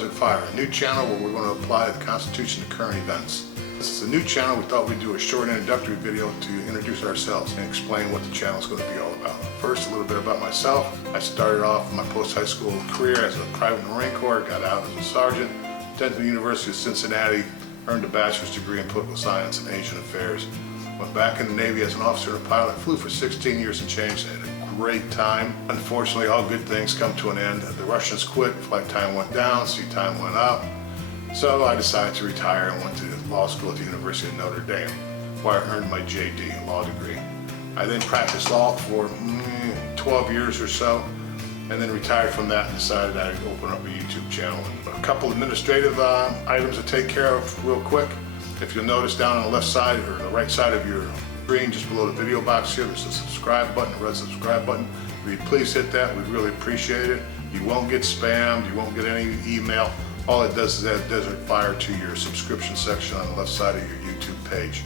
Desert Phire, a new channel where we're going to apply the Constitution to current events. This is a new channel. We thought we'd do a short introductory video to introduce ourselves and explain what the channel is going to be all about. First, a little bit about myself. I started off my post-high school career as a private in the Marine Corps, got out as a sergeant, attended the University of Cincinnati, earned a bachelor's degree in political science and Asian affairs. Went back in the Navy as an officer and a pilot, flew for 16 years and change. Had a great time. Unfortunately, all good things come to an end. The Russians quit, flight time went down, sea time went up. So I decided to retire and went to law school at the University of Notre Dame, where I earned my JD, law degree. I then practiced law for 12 years or so, and then retired from that and decided I'd open up a YouTube channel. A couple administrative items to take care of real quick. If you'll notice down on the left side or the right side of your screen, just below the video box here, there's a subscribe button, a red subscribe button. If you'd please hit that, we'd really appreciate it. You won't get spammed, you won't get any email. All it does is add Desert Phire to your subscription section on the left side of your YouTube page.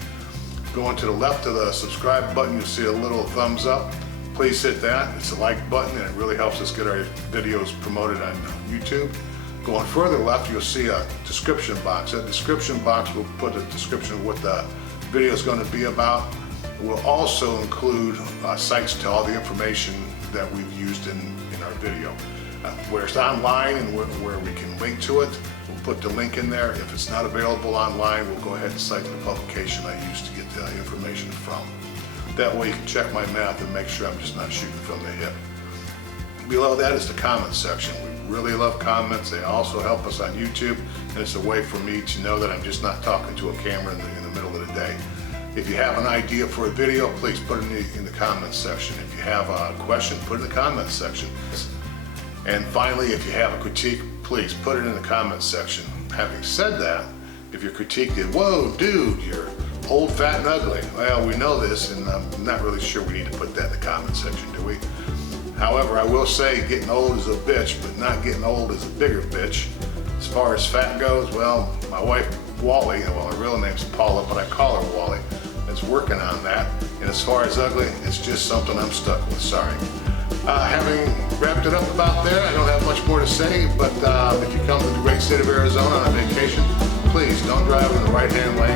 Going to the left of the subscribe button, you'll see a little thumbs up. Please hit that. It's a like button and it really helps us get our videos promoted on YouTube. Going further left, you'll see a description box. That description box will put a description of what the video is going to be about. It will also include sites to all the information that we've used in our video. Where it's online and where we can link to it, we'll put the link in there. If it's not available online, we'll go ahead and cite the publication I used to get the information from. That way you can check my math and make sure I'm just not shooting from the hip. Below that is the comments section. We really love comments. They also help us on YouTube, and it's a way for me to know that I'm just not talking to a camera in the middle of the day. If you have an idea for a video, please put it in the comments section. If you have a question, put it in the comments section. And finally, if you have a critique, please put it in the comments section. Having said that, if your critique is, whoa, dude, you're old, fat, and ugly. Well, we know this, and I'm not really sure we need to put that in the comments section, do we? However, I will say getting old is a bitch, but not getting old is a bigger bitch. As far as fat goes, well, my wife, Wally, well, her real name's Paula, but I call her Wally, is working on that. And as far as ugly, it's just something I'm stuck with, sorry. Having wrapped it up about there, I don't have much more to say, but if you come to the great state of Arizona on a vacation, please don't drive in the right-hand lane.